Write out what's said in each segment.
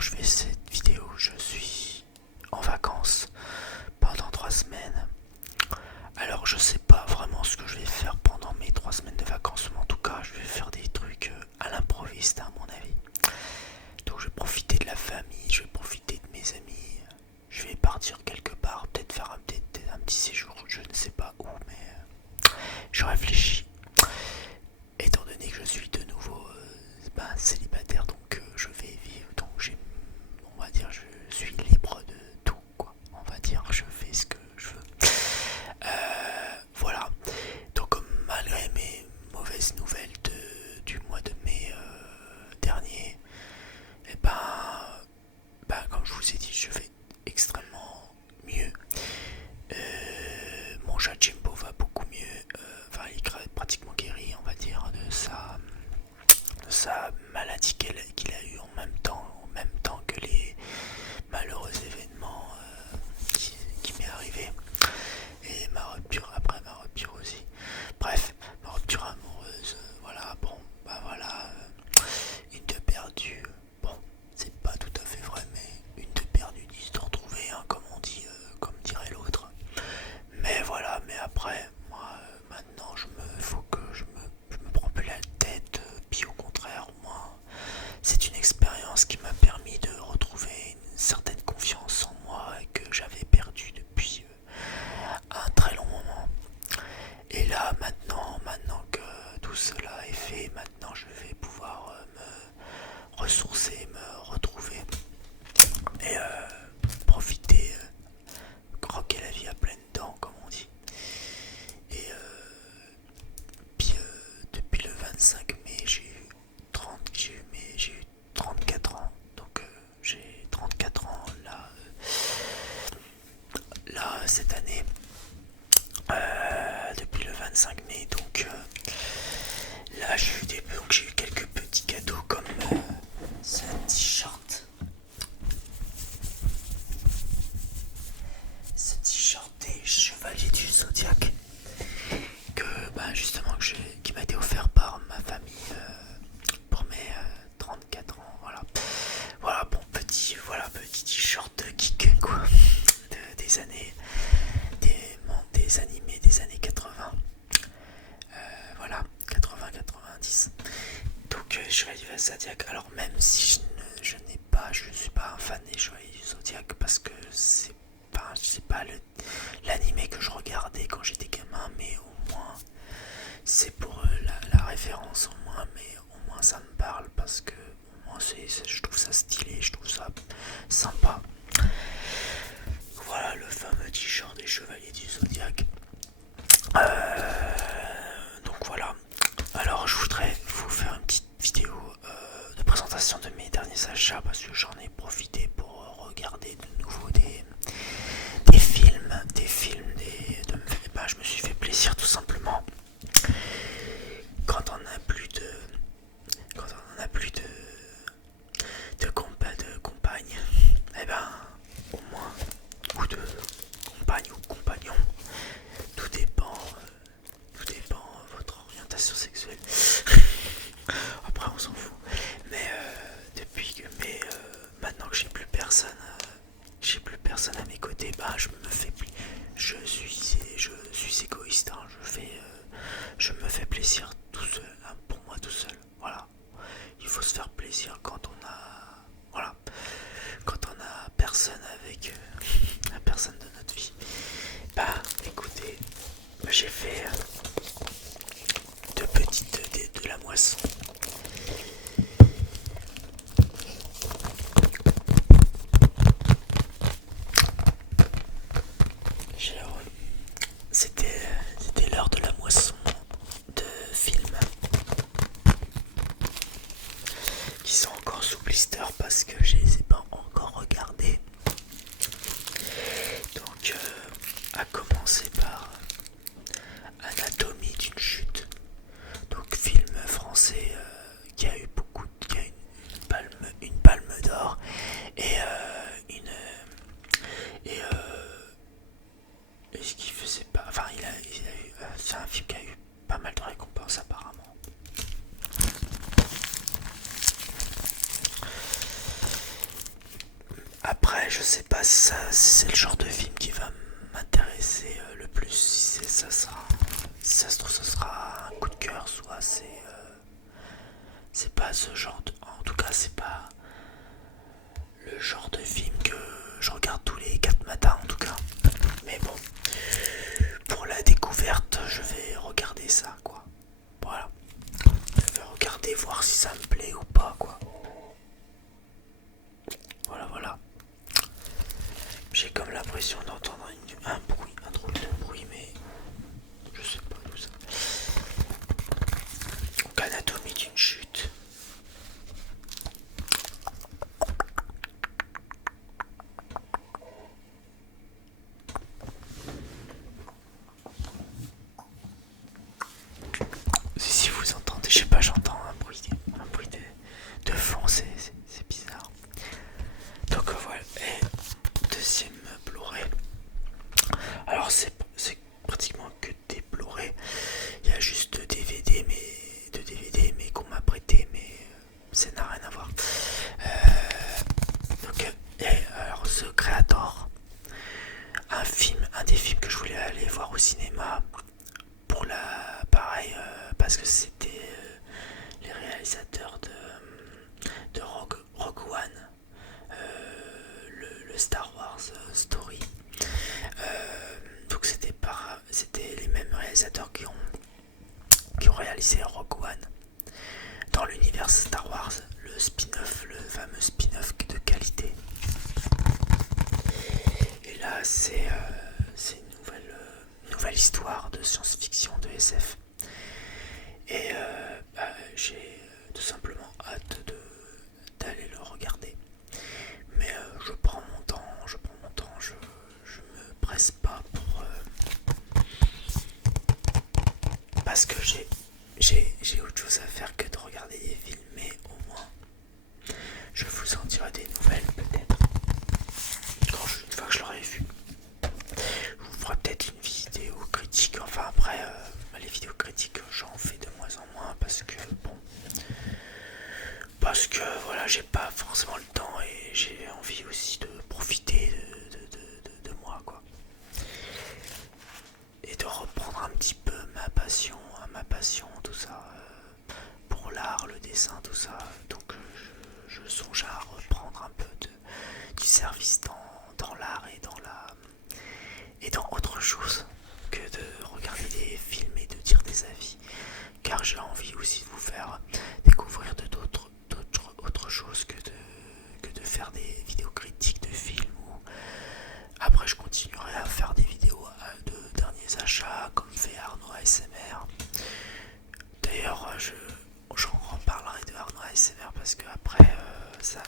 quand je fais cette vidéo, je suis en vacances pendant 3 semaines. Alors je sais pas vraiment ce que je vais faire pendant mes 3 semaines de vacances, mais en tout cas je vais faire des trucs à l'improviste à mon avis. Donc je vais profiter de la famille, je vais profiter de mes amis, je vais partir quelque part, peut-être faire un petit séjour, je ne sais pas où, mais je réfléchis. Étant donné que je suis de nouveau célibataire, donc je vais vivre, donc on va dire, je suis libre de tout, quoi. On va dire, je fais ce que je veux. Voilà. Donc malgré mes mauvaises nouvelles du mois de mai dernier, et comme je vous ai dit, je vais extrêmement mieux. Mon chat Jimbo va beaucoup mieux. Il est pratiquement guéri, on va dire, de sa maladie qu'il a eu en même temps que les malheureux événements qui m'est arrivé. Et après ma rupture aussi. Bref, ma rupture amoureuse, voilà, bon, voilà, une de perdue. Bon, c'est pas tout à fait vrai, mais une de perdue, 10 de retrouvée, hein, comme on dit, comme dirait l'autre. Mais voilà, mais après, moi, maintenant, faut que je me prends plus la tête, puis au contraire, moi, c'est une expérience qui m'a permis de retrouver une certaine confiance en moi et que j'avais perdue depuis un très long moment. Et là, maintenant que tout cela est fait, maintenant je vais pouvoir me ressourcer, me retrouver et profiter, croquer la vie à pleines dents, comme on dit. Et puis depuis le 25 mai, j'ai eu 34 ans. Donc j'ai 34 ans là cette année. Depuis le 25 mai, donc là j'ai eu quelques petits cadeaux comme ce t-shirt des Chevaliers du Zodiaque que justement qui m'a été offert par ma famille pour mes 34 ans. Voilà, bon, petit t-shirt geek, quoi, des années des animés des années 80. Voilà, 80-90. Donc Chevalier du Zodiac. Alors même si je ne suis pas un fan des Chevaliers du Zodiac parce que c'est pas l'animé que je regardais quand j'étais gamin, mais au moins c'est pour la référence, au moins, mais au moins ça me parle parce que au moins je trouve ça stylé, je trouve ça sympa. Voilà le fameux t-shirt des Chevaliers du Zodiac. Donc voilà. Alors je voudrais vous faire une petite vidéo de présentation de mes derniers achats parce que j'en ai profité pour regarder de nouveau des films, je me suis fait plaisir tout simplement. Quand on n'a plus de compagne, au moins, ou de compagne ou compagnon, tout dépend de votre orientation sexuelle. Après on s'en fout. Mais maintenant que j'ai plus personne à mes côtés, je suis égoïste, hein, je me fais plaisir tout seul, hein, pour moi tout seul. Voilà. Il faut se faire plaisir quand on a personne avec la personne de notre vie. Écoutez, j'ai fait de la moisson. C'était l'heure de la moisson de films qui sont encore sous blister parce que je les ai pas encore regardés. Donc à commencer par Anatomie d'une chute. Donc film français qui a eu une palme d'or et ce qui faisait pas, c'est un film qui a eu pas mal de récompenses apparemment. Après, je sais pas si c'est le genre de film qui va m'intéresser le plus. Si ça sera, si ça se trouve, ça sera un coup de cœur, soit c'est pas ce genre de, en tout cas, c'est pas le genre de film que je regarde tous les 4 matins, en tout cas. Mais bon, pour la découverte, je vais regarder ça, quoi. Voilà. Je vais regarder, voir si ça me plaît ou pas, quoi. Voilà, voilà. J'ai comme l'impression d'entendre un bruit, un drôle de bruit, mais je sais pas d'où ça. Donc, anatomie d'une chute. Si vous entendez, je sais pas, j'entends un bruit de fond, c'est bizarre. Donc voilà, et deuxième Blu-ray. Alors c'est pratiquement que des Blu-ray. Il y a juste deux DVD mais qu'on m'a prêté, mais ça n'a rien à voir. Donc alors The Creator, un des films que je voulais aller voir au cinéma pour pareil parce que c'était les réalisateurs de Rogue One, le Star Wars Story. Donc c'était les mêmes réalisateurs qui ont réalisé Rogue One. Dans l'univers Star Wars, le spin-off, le fameux spin-off de qualité. Et là, c'est une nouvelle histoire de science-fiction, de SF. Et j'ai tout simplement hâte d'aller le regarder. Mais je prends mon temps, je me presse pas pour parce que j'ai autre chose à faire que de regarder des films, mais au moins je vous en dirai des nouvelles peut-être une fois que je l'aurai vu. Je vous ferai peut-être une vidéo critique, enfin après les vidéos critiques j'en fais de moins en moins parce que voilà, j'ai pas forcément le temps et j'ai envie aussi de profiter de moi, quoi, et de reprendre un petit peu ma passion, tout ça, pour l'art, le dessin, tout ça. Donc je songe à reprendre un peu du service dans l'art et dans autre chose que de regarder des films et de dire des avis, car j'ai envie aussi de vous faire découvrir autre chose que de faire des vidéos critiques de films. Après je continuerai à faire des vidéos de derniers achats comme fait Arnaud ASMR. D'ailleurs j'en reparlerai de Arnaud ASMR parce que après ça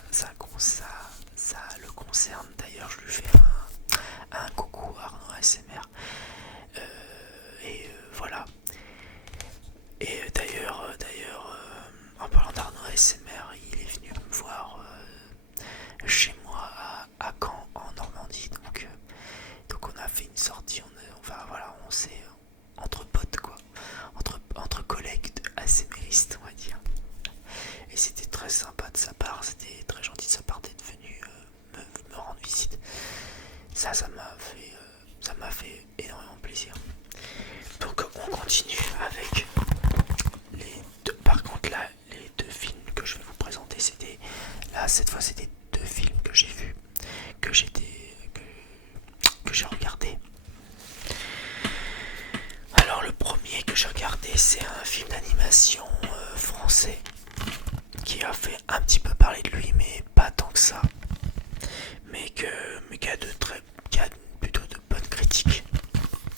le concerne. D'ailleurs je lui fais un coucou Arnaud ASMR. Et voilà. Et d'ailleurs en parlant d'Arnaud ASMR, il est venu me voir chez moi à Caen en Normandie. Donc on a fait une sortie, on s'est entre potes, quoi, entre collègues ASMRistes, on va dire. Et c'était très sympa de sa part, c'était très gentil de sa part d'être venu me rendre visite. Ça m'a fait énormément plaisir. Donc on continue avec les deux. Par contre là, les deux films que je vais vous présenter, cette fois c'était deux films que j'ai vus, que j'ai regardé. Alors le premier que j'ai regardé, c'est un film d'animation français qui a fait un petit peu parler de lui, mais pas tant que ça, mais qui a plutôt de bonnes critiques.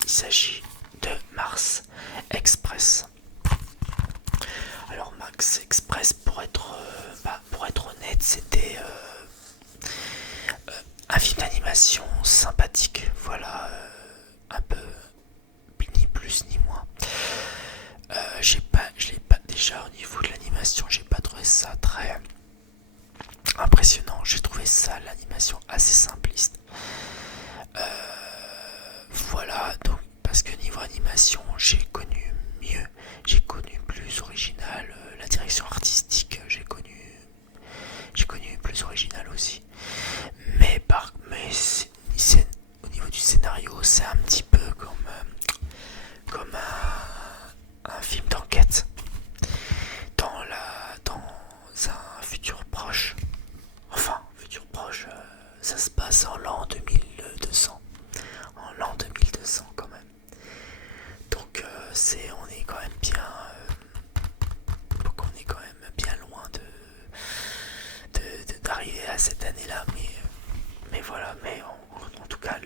Il s'agit de Mars Express. Alors Mars Express, pour être honnête, c'était un film d'animation sympathique, voilà, un peu ni plus ni moins. Je l'ai pas déjà au niveau de l'animation, j'ai pas trouvé ça très impressionnant. J'ai trouvé ça l'animation assez simpliste. Voilà, donc parce que niveau animation, j'ai connu mieux, j'ai connu plus original. La direction artistique, j'ai connu plus original aussi. Mais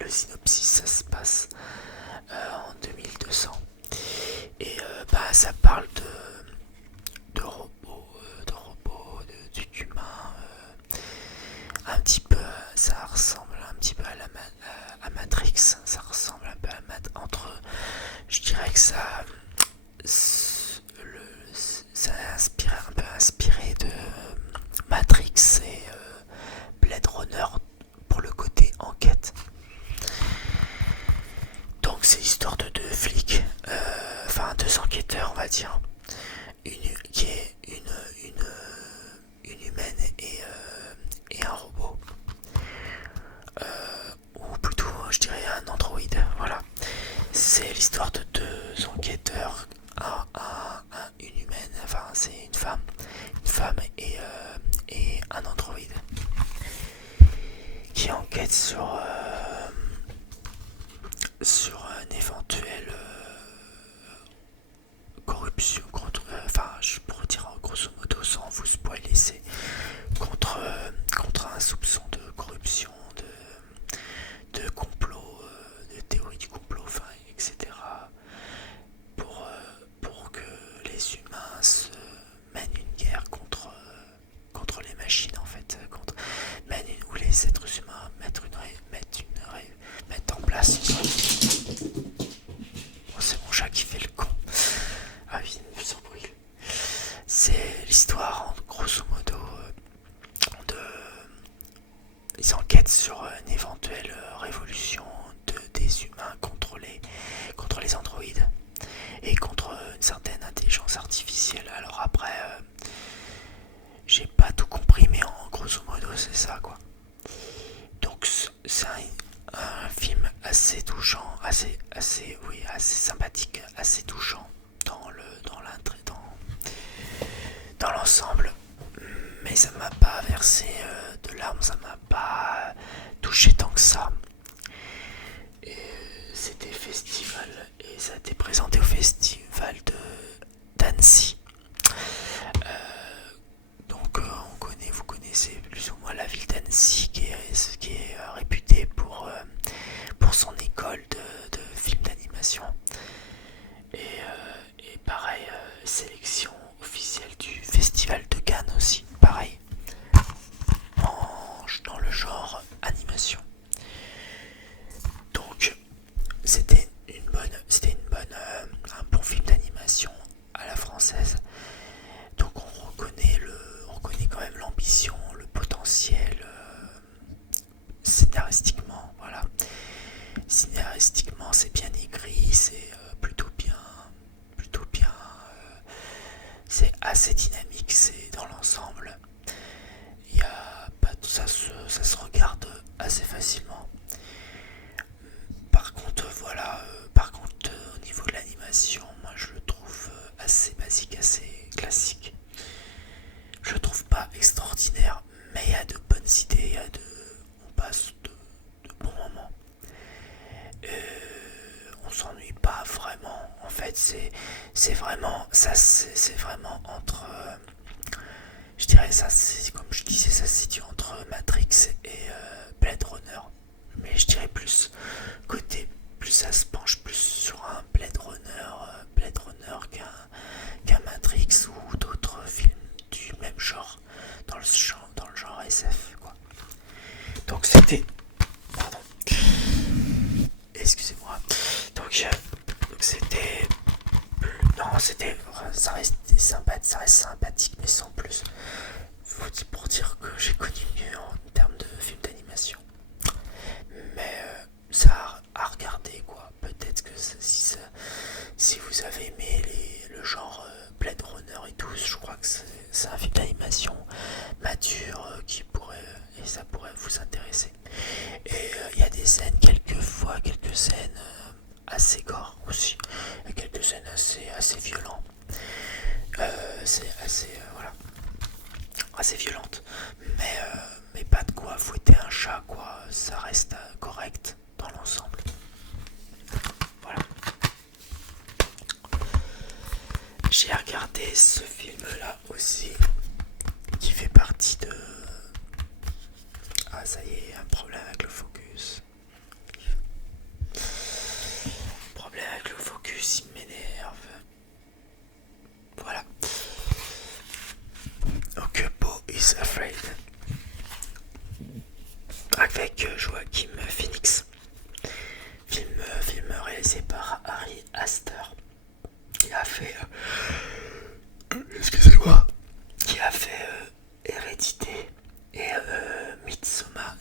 le synopsis, ça se passe en 2200. Et ça parle de robots, d'humains. Un petit peu, ça ressemble un petit peu à Matrix. Ça ressemble un peu je dirais que ça est un peu inspiré de Matrix et Blade Runner pour le côté enquête. Donc c'est l'histoire de deux flics, deux enquêteurs on va dire, qui est une humaine et un robot, ou plutôt je dirais un androïde, voilà. C'est l'histoire de deux enquêteurs, une humaine, enfin c'est une femme et un androïde qui enquête sur un éventuel corruption, je pourrais dire grosso modo sans vous spoiler, c'est contre un soupçon de corruption, de complot, de théorie du complot, etc. Pour que les humains se mènent une guerre contre les machines en fait, où les êtres humains mettent en place. Oh, c'est mon chat qui fait le con. Ah oui, sans bruit. C'est l'histoire, grosso modo, ils enquêtent sur une éventuelle révolution des humains contre les androïdes et contre une certaine intelligence artificielle. Alors après, j'ai pas tout compris, mais en grosso modo, c'est ça quoi. Donc c'est un film assez touchant, assez sympathique, assez touchant dans l'ensemble, mais ça m'a pas versé de larmes, ça m'a pas touché tant que ça. Et c'était festival et ça a été présenté au festival d'Annecy. Donc vous connaissez plus ou moins la ville d'Annecy qui est réputée pour son école de films d'animation. Et pareil, sélection officielle du festival de Cannes aussi, pareil, dans le genre animation. Donc c'était un bon film d'animation à la française. Donc on reconnaît quand même l'ambition, le potentiel scénaristiquement, voilà. Scénaristiquement c'est bien écrit, c'est plutôt bien, c'est assez dynamique, c'est dans l'ensemble. Il y a pas ça se regarde assez facilement. Par contre au niveau de l'animation, moi je le trouve assez basique, assez classique. Je le trouve pas extraordinaire, mais il y a de bonnes idées, on passe de bons moments. On s'ennuie pas vraiment. En fait, c'est vraiment entre, je dirais ça, c'est comme je disais, ça se situe entre Matrix et Blade Runner. Mais je dirais plus ça se penche plus sur un Blade Runner qu'un Matrix ou d'autres films du même genre dans le genre SF quoi. Donc c'était, pardon, excusez-moi. Donc ça reste sympathique mais sans plus. Pour dire que j'ai connu mieux en termes de films d'animation. Mais ça à regarder quoi. Peut-être que si vous avez aimé le genre Blade Runner et tout, je crois que c'est un film d'animation mature et ça pourrait vous intéresser. Et il y a des scènes, quelques scènes assez gore aussi. Il y a quelques scènes assez violentes. C'est assez violente, mais pas de quoi fouetter un chat quoi, ça reste correct dans l'ensemble. Voilà. J'ai regardé ce film là aussi, qui fait partie de... Ah ça y est, un problème avec le focus. is Afraid avec Joaquin Phoenix. Film réalisé par Ari Aster qui a fait excusez-moi, qui a fait Hérédité et Midsommar.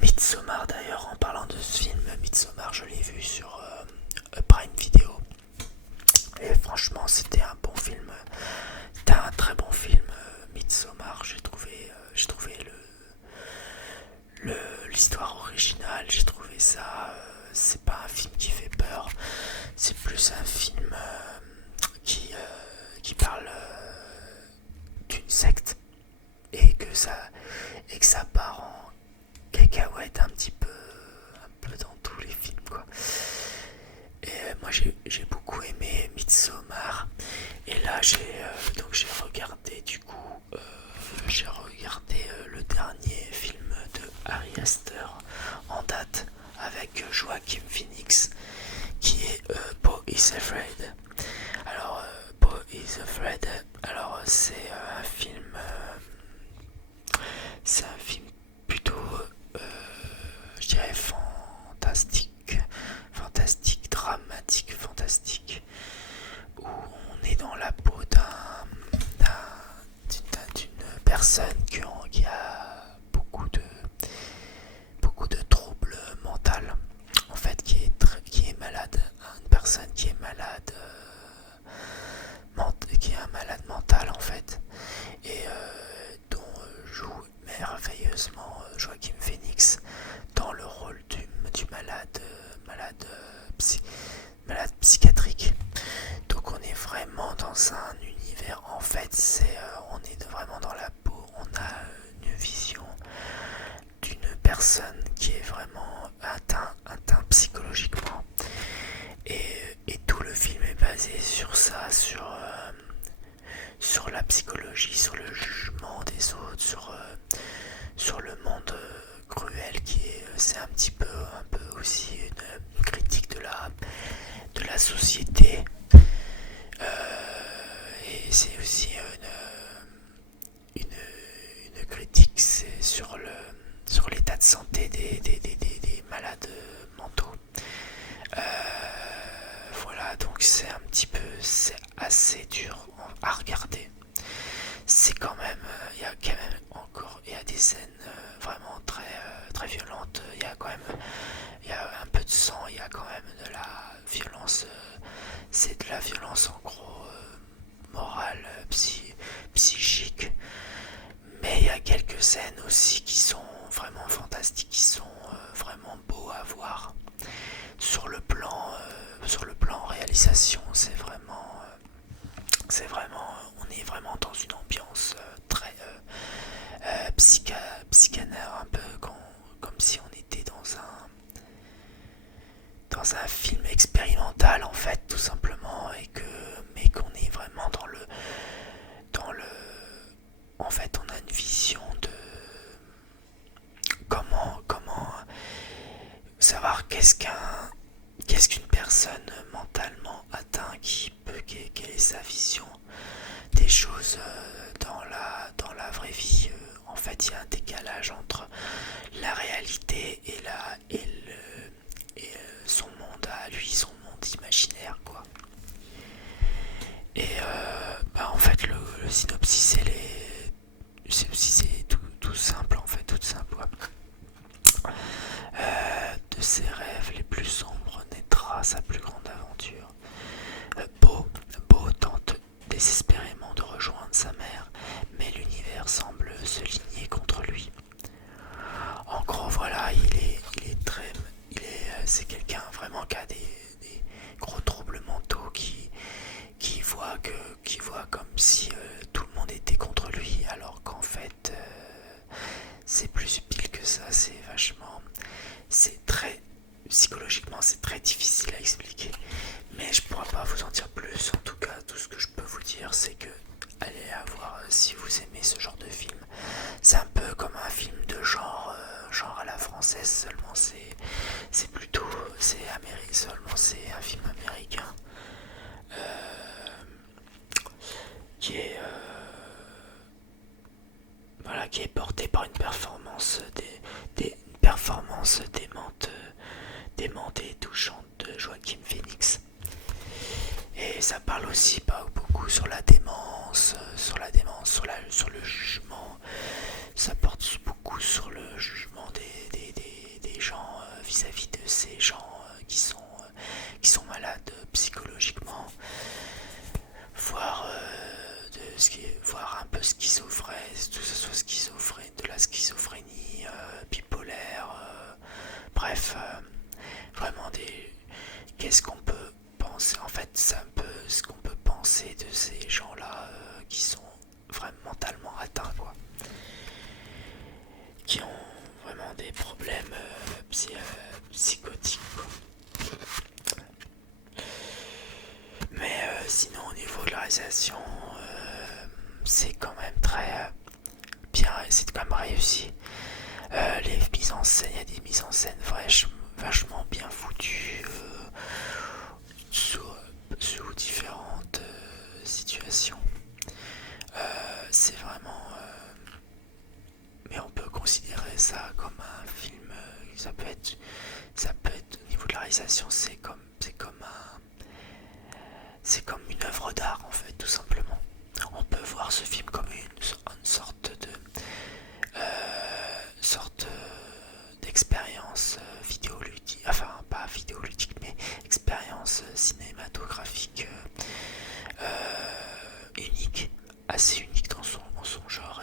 Midsommar d'ailleurs, en parlant de ce film, Midsommar, je l'ai vu sur Prime Video. Et franchement, c'était un bon film. C'était un très bon film, Midsommar. J'ai trouvé l'histoire originale. J'ai trouvé ça. C'est pas un film qui fait peur. C'est plus un film qui parle d'une secte et que ça part en cacahuète un peu dans tous les films quoi. Et moi j'ai beaucoup aimé Midsommar et là j'ai regardé du coup le dernier film de Ari Aster en date avec Joaquin Phoenix qui est Beau is Afraid. Alors Beau is Afraid, alors c'est un film plutôt je dirais dramatique, fantastique, où on est dans la peau d'une personne qui a beaucoup de troubles mentaux, en fait, qui est malade, une personne qui est malade, qui est un malade mental en fait, et dont joue merveilleusement Joaquin Phoenix dans le rôle du malade psychiatrique. Donc on est vraiment dans un univers, en fait on est vraiment dans la peau, on a une vision d'une personne qui est vraiment atteint psychologiquement, et tout le film est basé sur ça, sur la psychologie, sur le jugement des autres, sur le monde cruel c'est un peu aussi une critique de la société, et c'est aussi une critique sur l'état de santé des malades mentaux. Voilà, donc c'est assez dur à regarder. C'est quand même, il y a des scènes vraiment très violentes. Il y a un peu de sang, il y a quand même de la violence. C'est de la violence en gros morale, psychique. Mais il y a quelques scènes aussi qui sont vraiment fantastiques, qui sont vraiment beaux à voir. Sur le plan réalisation, on est vraiment dans une ambiance très psychanaire, un peu comme si on était dans un film expérimental en fait, tout simplement, mais qu'on est vraiment dans le en fait on a une vision de comment savoir qu'est-ce qu'une personne mentalement atteinte, quelle est sa vision des choses dans la vraie vie. En fait, il y a un décalage entre la réalité et son monde à lui, son monde imaginaire, quoi. Et en fait, le synopsis, c'est tout simple, en fait, tout simple. Ouais. De ses rêves les plus sombres naîtra sa plus grande aventure. Beau tente désespérément de rejoindre sa mère, mais l'univers semble se ligner contre lui. En gros, voilà, c'est quelqu'un vraiment qui a des gros troubles mentaux, qui voit comme si tout le monde était contre lui, alors qu'en fait, c'est plus subtil que ça. Psychologiquement, c'est très difficile à expliquer, mais je pourrais pas vous en dire plus. En tout cas, tout ce que je peux vous dire, c'est que allez la voir si vous aimez ce genre de film. C'est un peu comme un film de genre à la française, seulement seulement c'est un film américain. aussi beaucoup sur la démence, sur le jugement. Ça porte beaucoup sur le jugement des gens vis-à-vis de ces gens qui sont malades psychologiquement, voire, voire un peu schizophrène, tout ça soit schizophrène, de la schizophrénie bipolaire, bref, vraiment qu'est-ce qu'on peut penser, en fait c'est un peu ce qu'on peut penser de ces gens-là qui sont vraiment mentalement atteints, quoi, qui ont vraiment des problèmes psychotiques, quoi. Mais sinon au niveau de la réalisation, c'est quand même très bien, c'est quand même réussi. Les mises en scène, il y a des mises en scène vachement bien foutues sous différentes situations. C'est vraiment, mais on peut considérer ça comme un film. Ça peut être au niveau de la réalisation, c'est comme une œuvre d'art en fait, tout simplement. On peut voir ce film comme une sorte d'expérience vidéoludique, enfin pas vidéoludique, mais expérience cinématographique unique, assez unique dans son genre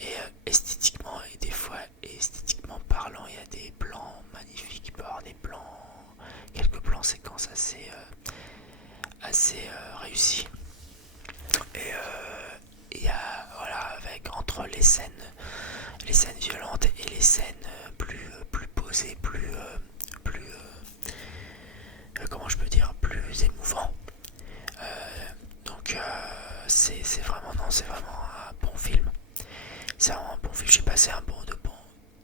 et esthétiquement, et des fois esthétiquement parlant, il y a des plans magnifiques, il peut y avoir quelques plans séquences assez réussis. Et il y a, voilà, avec entre les scènes violentes et les scènes plus posées, comment je peux dire, plus émouvant. Donc c'est vraiment un bon film. C'est vraiment un bon film. J'ai passé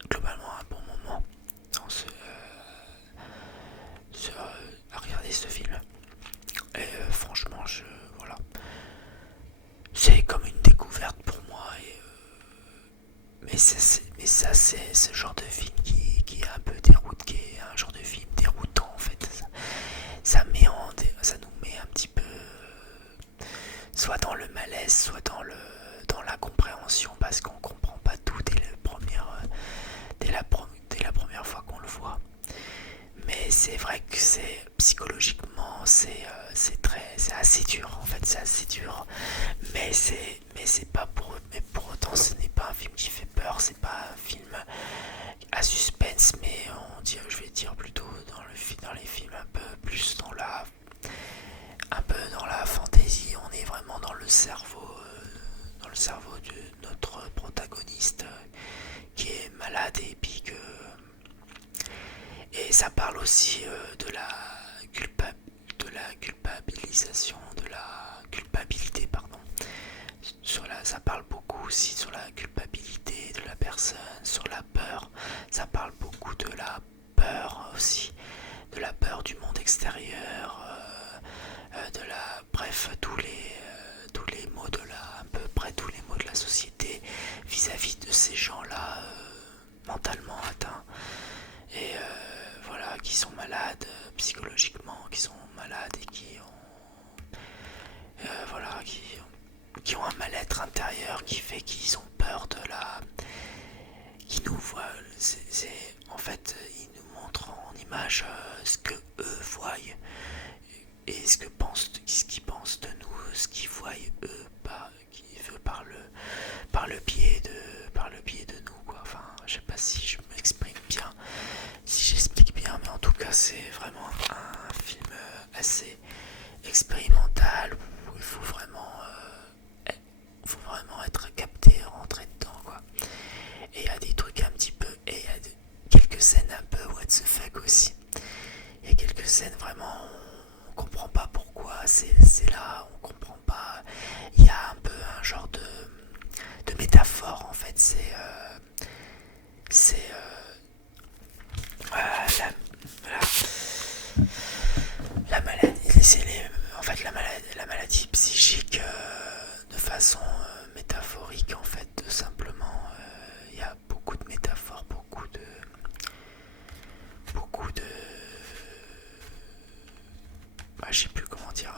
globalement un bon moment dans à regarder ce film. Et franchement, voilà, c'est comme une découverte pour moi. Mais ça, c'est ce genre de film qui est un peu qui est un genre de film déroutant en fait. Ça nous met un petit peu soit dans le malaise, soit dans la compréhension, parce qu'on comprend pas tout dès la première fois qu'on le voit. Mais c'est vrai que c'est psychologiquement c'est assez dur en fait, c'est assez dur. Mais c'est pas pour autant ce n'est pas un film qui fait peur, c'est pas un film à suspense, mais je vais dire plutôt dans les films un peu plus un peu dans la fantaisie. On est vraiment dans le cerveau de notre protagoniste qui est malade, et ça parle aussi de la culpabilisation, de la culpabilité, pardon. Ça parle beaucoup aussi sur la culpabilité de la personne, sur la peur. Ça parle beaucoup de la peur aussi, de la peur du monde extérieur, bref, tous les mots à peu près tous les mots de la société vis-à-vis de ces gens-là mentalement atteints, et voilà, qui sont malades psychologiquement, qui sont malades et voilà, qui ont un mal-être intérieur qui fait qu'ils ont peur qui nous voient. En fait, ils nous montrent en image ce que eux voient et ce qu'ils pensent de nous, ce qu'ils voient eux, par le biais de nous, quoi. Enfin, je sais pas si je m'exprime bien, si j'explique bien, mais en tout cas, c'est vraiment un film assez expérimental où faut vraiment être capté, rentrer dedans, quoi. Et il y a des trucs un petit peu, et il y a quelques scènes un peu what the fuck aussi. Il y a quelques scènes vraiment, on comprend pas pourquoi c'est là, on comprend pas. Il y a un peu un genre de métaphore en fait. C'est la maladie, en fait la maladie psychique de façon métaphorique en fait, simplement. Il y a beaucoup de métaphores, beaucoup de je sais plus comment dire,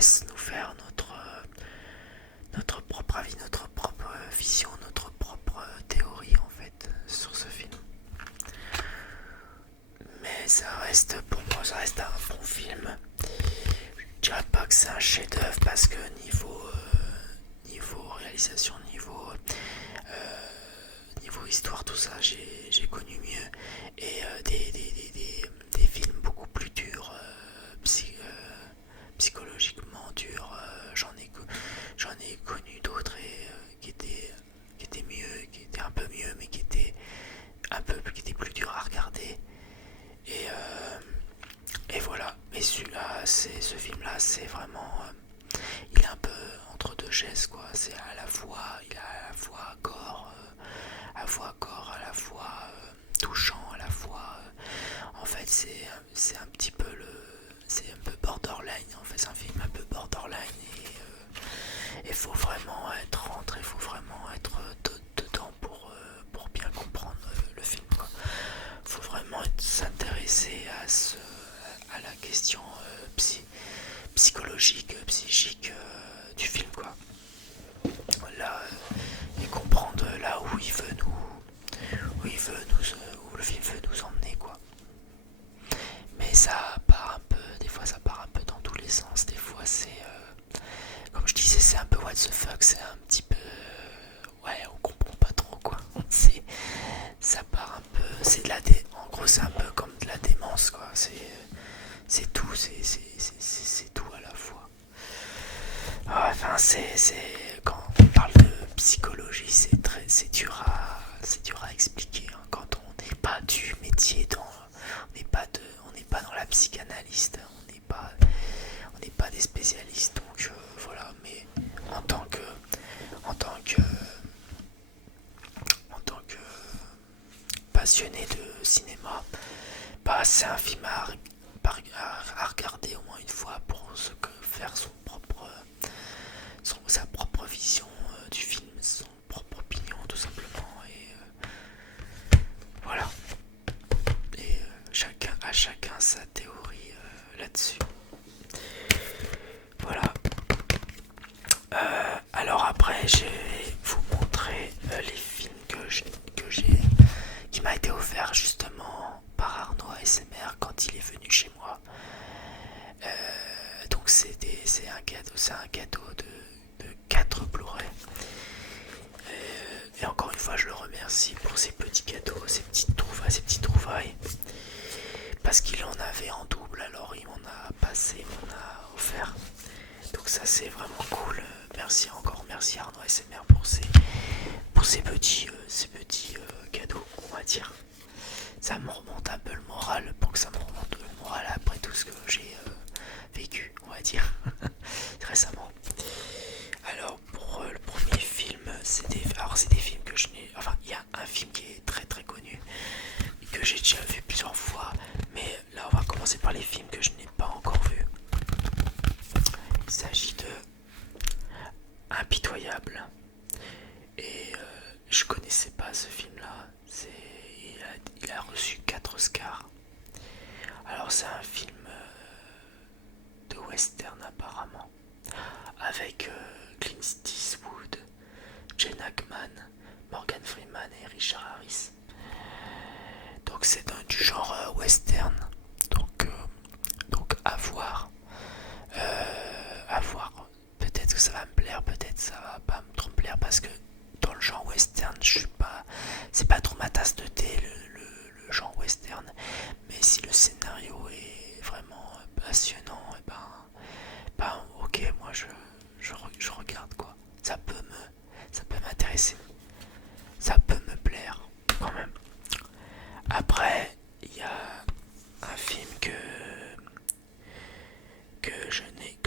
laisse nous faire notre propre avis, notre propre vision, notre propre théorie en fait sur ce film. Mais ça reste, pour moi, ça reste un bon film. Je dirais pas que c'est un chef-d'œuvre parce que niveau réalisation, niveau histoire, tout ça, j'ai connu mieux. Et des films beaucoup plus durs, psychologiquement durs, j'en ai connu d'autres et qui étaient mieux, qui étaient un peu mieux, mais qui étaient plus durs à regarder. Et, voilà. Mais celui-là, ce film-là, c'est vraiment, il est un peu entre deux chaises, quoi. C'est il a à la fois gore, à la fois touchant, à la fois. En fait, c'est un petit peu c'est un peu borderline. En fait, c'est un film un peu borderline et il faut vraiment être rentré, il faut vraiment être dedans pour bien comprendre le film, quoi. Faut vraiment s'intéresser à la question psychologique, psychique du film, quoi. Là, et comprendre là où où le film veut nous emmener, quoi. Mais ça part un peu, des fois ça part un peu dans tous les sens, des fois c'est, comme je disais, c'est un peu what the fuck, c'est un petit peu, ouais, on comprend pas trop, quoi. Ça part un peu, en gros c'est un peu comme de la démence, quoi. C'est tout, c'est tout à la fois. Enfin, quand on parle de psychologie, c'est dur à expliquer, hein. Quand on n'est pas du métier, on n'est pas dans la psychanalyste, on n'est pas des spécialistes, donc voilà. Mais en tant que, en tant que, en tant que passionné de cinéma, bah c'est un film à regarder au moins une fois pour faire sa propre vision du film, son propre opinion tout simplement. Et voilà. Et à chacun sa théorie là-dessus. Voilà. Alors après, je vais vous montrer les films qui m'a été offert justement par Arnaud ASMR quand il est venu chez moi. Donc c'est un cadeau de 4 Blu-ray. Et encore une fois, je le remercie pour ces petits cadeaux, ces petites trouvailles. Parce qu'il en avait en double, alors il m'en a offert. Donc ça c'est vraiment cool. Merci Arnaud ASMR pour ces petits cadeaux, on va dire. Ça me remonte un peu le moral, pour que ça me remonte le moral après tout ce que j'ai vécu, on va dire, récemment. Alors pour le premier film, c'est des films que je n'ai... Enfin, il y a un film qui est très très connu, que j'ai déjà vu plusieurs fois, mais là on va commencer par les films que je n'ai pas encore vus. Il s'agit de Impitoyable. Et je connaissais pas ce film-là. Il a reçu 4 Oscars. Alors c'est un film de western apparemment, avec Clint Eastwood, Gene Hackman, Morgan Freeman et Richard Harris. Donc c'est du genre western. Donc à voir. À voir. Peut-être que ça va me plaire, peut-être que ça va pas trop me plaire parce que dans le genre western, c'est pas trop ma tasse de thé le genre western. Mais si le scénario est vraiment passionnant, et ben ok, moi je regarde, quoi. Ça peut m'intéresser, ça peut me plaire quand même. Après, il y a un film que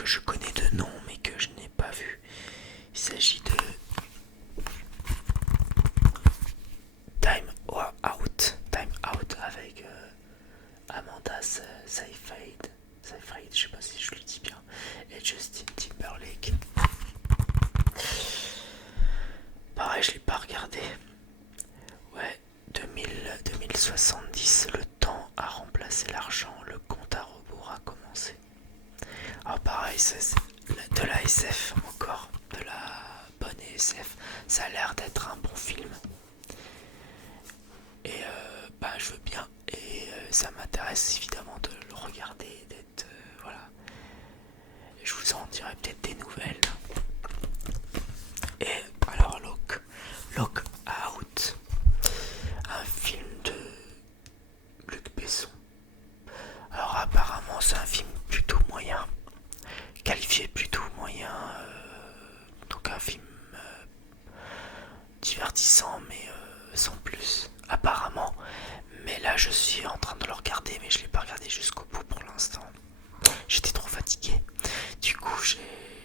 je connais de nom mais que je n'ai pas vu. Il s'agit de Time Out avec Amanda Seyfried, je sais pas si je le dis bien, et Justin Timberlake. Pareil, je l'ai pas regardé. Ouais, 2070, le temps a remplacé l'argent, le compte à rebours a commencé. Alors pareil, de la SF encore, de la bonne SF. Ça a l'air d'être un bon film. Et je veux bien. Et ça m'intéresse évidemment de le regarder, d'être voilà. Et je vous en dirai peut-être des nouvelles. Et alors Lock Out, un film de Luc Besson. Alors apparemment c'est un film plutôt moyen, qualifié plutôt moyen, donc un film divertissant mais sans plus apparemment. Mais là je suis en train de le regarder mais je l'ai pas regardé jusqu'au bout pour l'instant. J'étais trop fatigué. Du coup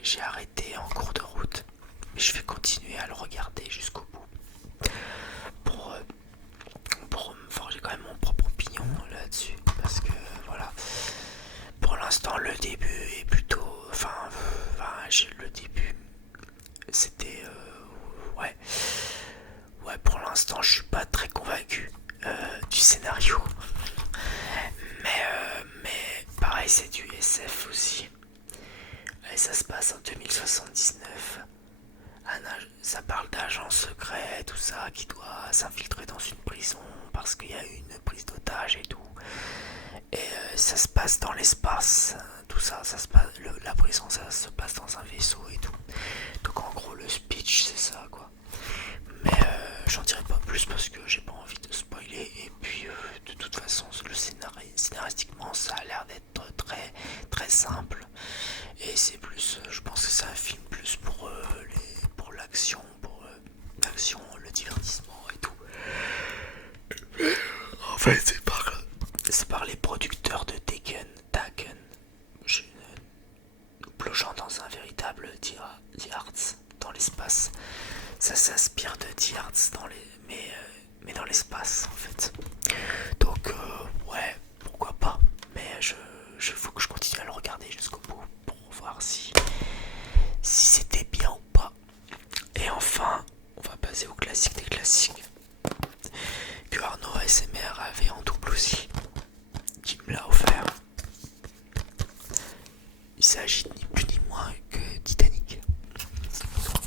j'ai arrêté en cours de route. Mais je vais continuer à le regarder jusqu'au bout. Pour me forger quand même mon propre opinion là-dessus. Parce que voilà. Pour l'instant le début est plutôt. Le début. C'était. Ouais. Ouais, pour l'instant je suis pas très convaincu du scénario. Mais pareil, c'est du SF aussi. Et ça se passe en 2079. Ça parle d'agents secrets, tout ça, qui doit s'infiltrer dans une prison parce qu'il y a eu une prise d'otage et tout. Et ça se passe dans l'espace, tout ça, la prison, ça se passe dans un vaisseau et tout. Donc en gros, le speech, c'est ça, quoi. Mais j'en dirai pas plus parce que j'ai pas envie de spoiler. Et puis, de toute façon, scénaristiquement, ça a l'air d'être très, très simple. Et c'est plus, je pense que c'est un film plus pour l'action, l'action, le divertissement et tout. En fait, c'est par les producteurs de Taken, plongeant dans un véritable The Arts dans l'espace. Ça s'inspire de The Arts mais dans l'espace en fait. Donc ouais, pourquoi pas. Mais faut que je continue à le regarder jusqu'au bout pour voir si c'était bien ou pas. Et enfin, on va passer au classique des classiques que Arnaud ASMR avait en double aussi, qui me l'a offert. Il s'agit ni plus ni moins que Titanic. Donc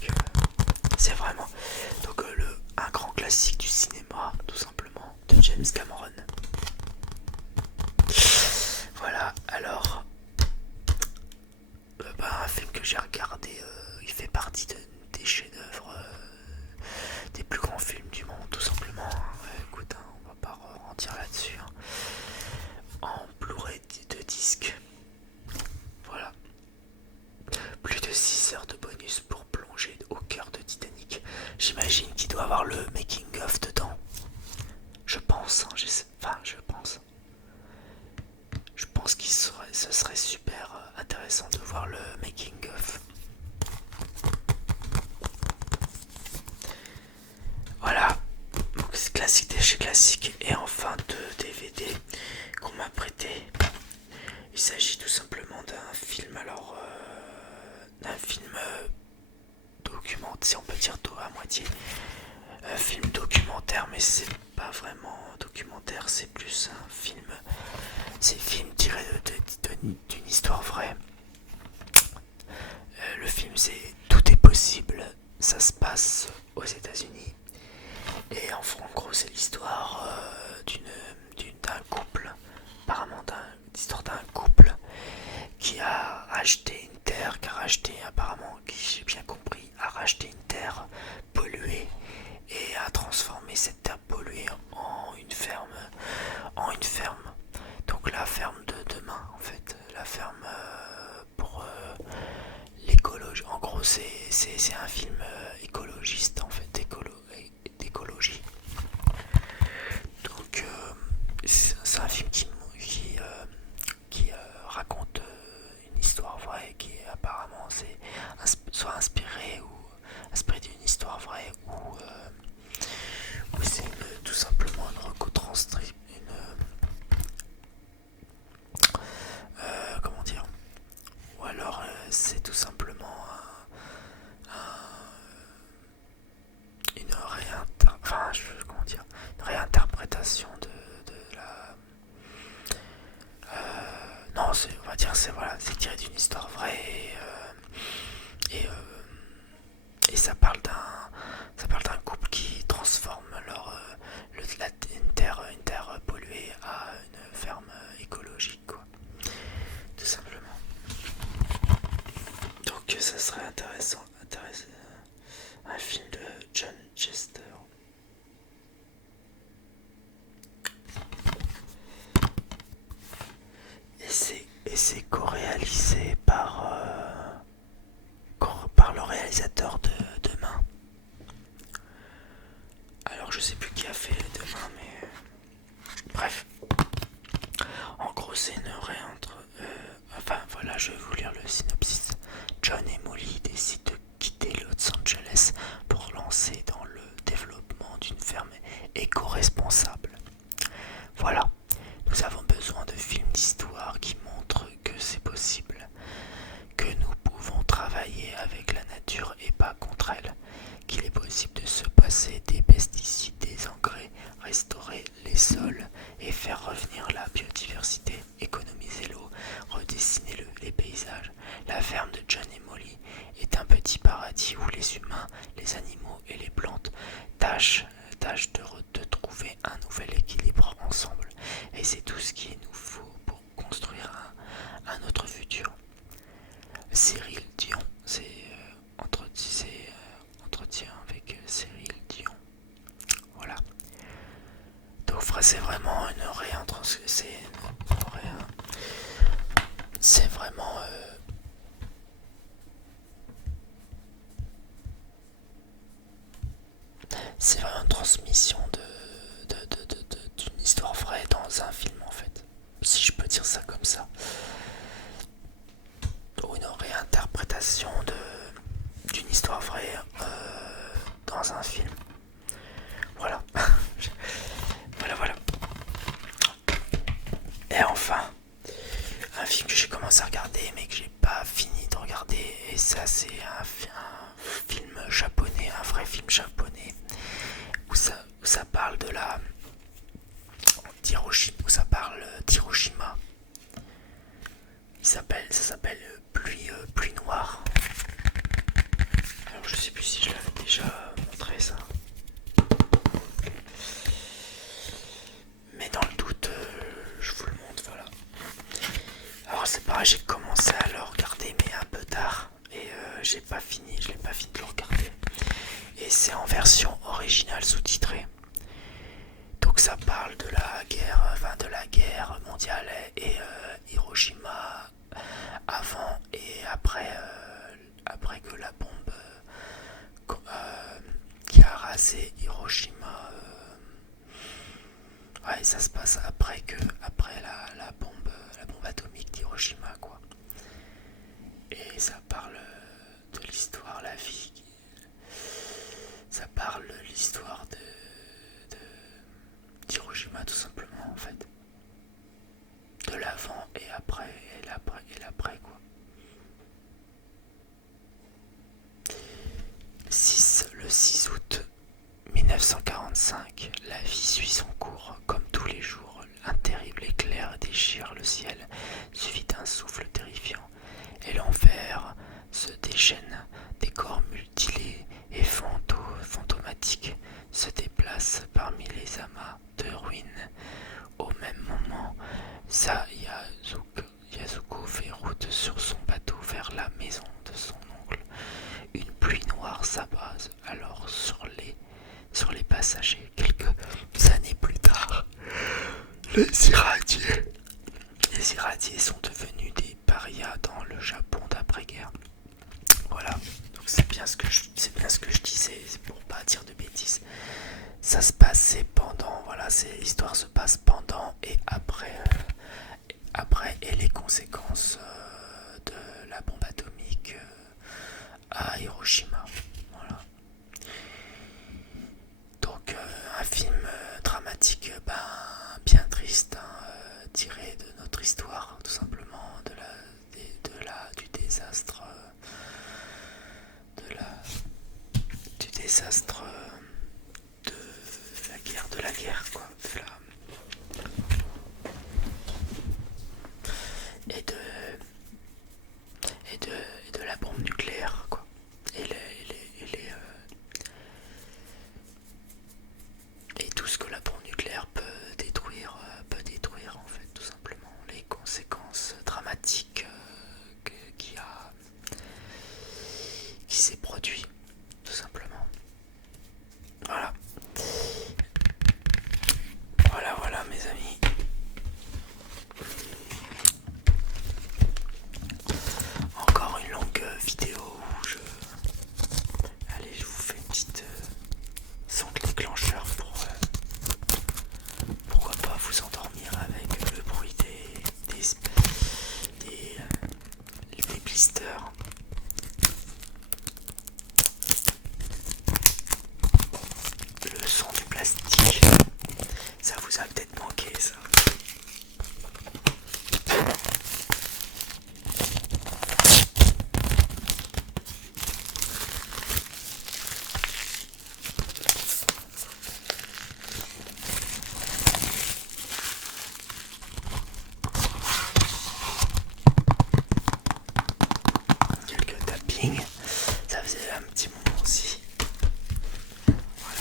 c'est vraiment un grand classique du cinéma, tout simplement, de James Cameron. Voilà, alors un film que j'ai regardé, il fait partie des chefs-d'œuvre, des plus grands films du monde, tout simplement. Écoute, on va pas mentir là-dessus. En Blu-ray de disque. Voilà. Plus de 6 heures de bonus pour plonger au cœur de Titanic. J'imagine qu'il doit avoir le making-of dedans. Je pense, hein, je pense. Je pense ce serait super intéressant de voir le making-of. Voilà, c'est classique de chez classique. Et enfin deux DVD qu'on m'a prêté. Il s'agit tout simplement d'un film, d'un film documentaire, si on peut dire à moitié. Un film documentaire, mais c'est pas vraiment documentaire, c'est plus un film. C'est un film tiré d'une histoire vraie. Le film, c'est Tout est possible. Ça se passe aux États-Unis. Et en gros, c'est l'histoire d'un couple. Apparemment, l'histoire d'un couple qui a racheté une terre, qui j'ai bien compris, a racheté une terre polluée et a transformé cette terre polluée en une ferme. Donc la ferme de demain, en fait, la ferme pour l'écologie. En gros, c'est un film écologiste, en fait, d'écologie. Donc c'est un film qui raconte une histoire vraie, qui apparemment soit inspiré d'une histoire vraie ou c'est tout simplement une reconstruction, comment dire, ou alors c'est tout simplement une réinterprétation de la. Non, on va dire c'est tiré d'une histoire vraie. Et, ça parle d'un couple qui transforme une terre polluée à une ferme écologique, quoi, tout simplement. Donc ça serait intéressant, un film de John Chester. Et c'est co-réalisé par le réalisateur de Demain. Alors je sais plus qui a fait Demain, mais bref. En gros, c'est une enfin voilà, je vais vous lire le synopsis. John et Molly décident de quitter Los Angeles pour lancer dans le développement d'une ferme éco-responsable. Voilà, nous avons besoin de films d'histoire qui montrent que c'est possible, que nous pouvons travailler avec la nature et pas contre elle, qu'il est possible de se passer des pesticides, des engrais, restaurer les sols et faire revenir la biodiversité, économiser l'eau, redessiner les paysages. La ferme de John et Molly est un petit paradis où les humains, les animaux et les plantes tâchent de trouver un nouvel équilibre ensemble. Et c'est tout ce qu'il nous faut pour construire un autre futur. Cyril Dion, c'est entretien avec Cyril Dion. Voilà. Donc c'est vraiment une réintroduction. C'est vraiment c'est vraiment une transmission d'une histoire vraie dans un film, en fait, si je peux dire ça comme ça, ou une réinterprétation d'une histoire vraie dans un film. Voilà. Voilà. Et enfin, un film que j'ai commencé à regarder mais que j'ai pas fini de regarder, et ça c'est un film japonais, un vrai film japonais, où ça parle d'Hiroshima. Ça s'appelle Pluie Noire. Alors je sais plus si je l'avais déjà montré ça. Mais dans le doute, je vous le montre, voilà. Alors c'est pareil, j'ai commencé à le regarder mais un peu tard. Et je l'ai pas fini de le regarder. Et c'est en version originale sous-titrée. Donc ça parle de la guerre mondiale et Hiroshima avant et après que la bombe qui a rasé Hiroshima. Ouais, ça se passe après la bombe atomique d'Hiroshima, quoi. Et ça parle de l'histoire, la vie. Ça parle de l'histoire d'Hiroshima, tout simplement, en fait. De l'avant et après, et l'après, quoi. Le 6 août 1945, la vie suit son cours. Comme tous les jours, un terrible éclair déchire le ciel, suivi d'un souffle terrifiant, et l'enfer se déchaîne. Des corps mutilés et fantomatiques se déplacent parmi les amas de ruines. Au même moment, Yasuko fait route sur son bateau vers la maison de son oncle. Une pluie noire s'abat alors sur les passagers. Quelques années plus tard, les Irradiés sont devenus des parias dans le Japon d'après-guerre. Voilà, donc c'est bien ce que je disais, c'est pour pas dire de bêtises. Ça se passait pendant, voilà, l'histoire se passe pendant et après et les conséquences de la bombe atomique à Hiroshima. Voilà. Donc un film dramatique, bien triste, tiré de notre histoire, tout simplement, du désastre, de la guerre, quoi. Et blister. Le son du plastique, ça vous a peut-être manqué ça. Quelques tappings, ça faisait un petit moment aussi. Voilà.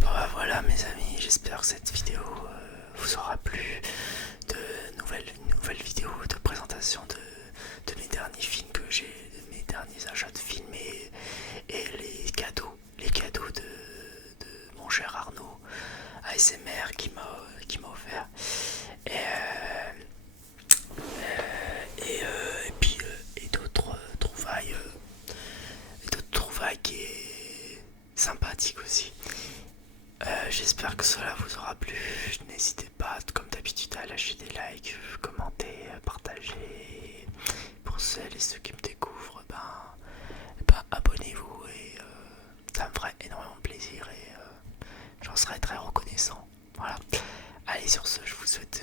Bon bah voilà mes amis, j'espère que cette vidéo vous aura plu. Une nouvelle vidéo de présentation de mes derniers films que j'ai, de mes derniers achats de films et les cadeaux de mon cher Arnaud ASMR qui m'a offert. Et d'autres trouvailles qui est sympathique aussi. J'espère que cela vous aura plu. N'hésitez pas, comme d'habitude, à lâcher des likes, commenter, partager. Pour celles et ceux qui me découvrent, abonnez-vous et ça me ferait énormément plaisir et j'en serais très reconnaissant. Voilà. Allez, sur ce, je vous souhaite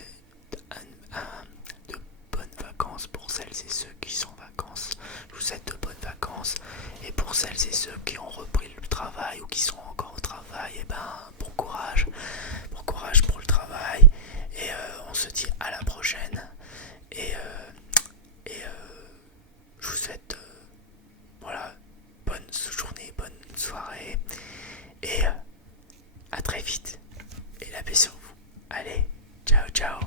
de bonnes vacances pour celles et ceux qui sont en vacances. Je vous souhaite de bonnes vacances. Et pour celles et ceux qui ont repris le travail ou qui sont encore au travail, bon courage. Bon courage pour le travail. Et on se dit à la prochaine. Et je vous souhaite voilà, bonne journée, bonne soirée. Et à très vite. Et la paix sur vous. Allez, ciao ciao.